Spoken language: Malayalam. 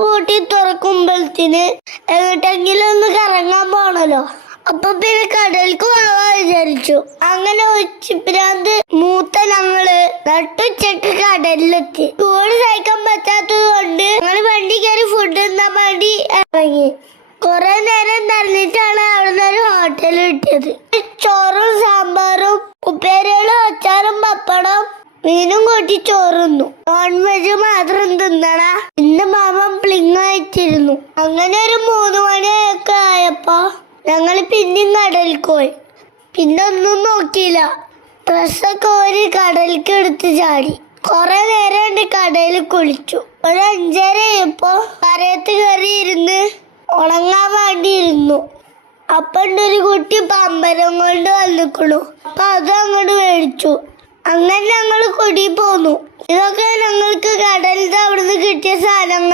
പൂട്ടി തുറക്കുമ്പോഴത്തിന് എങ്ങോട്ടെങ്കിലും ഒന്ന് കറങ്ങാൻ പോണല്ലോ. അപ്പൊ പിന്നെ കടലിക്ക് പോവാ വിചാരിച്ചു. അങ്ങനെ ഉച്ചപ്രാന്ത് മൂത്ത ഞങ്ങള് നട്ടുച്ചക്ക് കടലിലെത്തി. ചൂട് സഹിക്കാൻ പറ്റാത്തത് കൊണ്ട് ഞങ്ങള് വണ്ടി കയറി ഫുഡ് തിന്നാൻ വേണ്ടി ഇറങ്ങി. കുറെ നേരം തന്നിട്ടാണ് അവിടുന്ന് ഒരു ഹോട്ടൽ കിട്ടിയത്. ചോറും സാമ്പാറും ഉപ്പേരികളും അച്ചാറും പപ്പടം മീനും കൂട്ടി ചോറുന്നു. നോൺ വെജ് മാത്രം തിന്നണ. ഇന്ന് മാമൻ പ്ലിങ് അയച്ചിരുന്നു. അങ്ങനെ ഒരു 3 മണിയൊക്കെ ആയപ്പോ ഞങ്ങൾ പിന്നെയും കടലിൽ പോയി. പിന്നെ ഒന്നും നോക്കിയില്ല. ഡ്രസ്സൊക്കെ ഒരു കടലിക്ക് എടുത്ത് ചാടി. കുറെ നേരം കടയിൽ കുളിച്ചു. ഒരു 5:30 കരയത്ത് കയറി ഇരുന്ന് ഉണങ്ങാൻ വേണ്ടി ഇരുന്നു. അപ്പണ്ടൊരു കുട്ടി പമ്പരം കൊണ്ട് വന്നിക്കണു. അപ്പൊ അത് അങ്ങോട്ട് മേടിച്ചു. അങ്ങനെ ഞങ്ങൾ കൊടി പോന്നു. ഇതൊക്കെ ഞങ്ങൾക്ക് കടലിൽ അവിടുന്ന് കിട്ടിയ സാധനങ്ങൾ.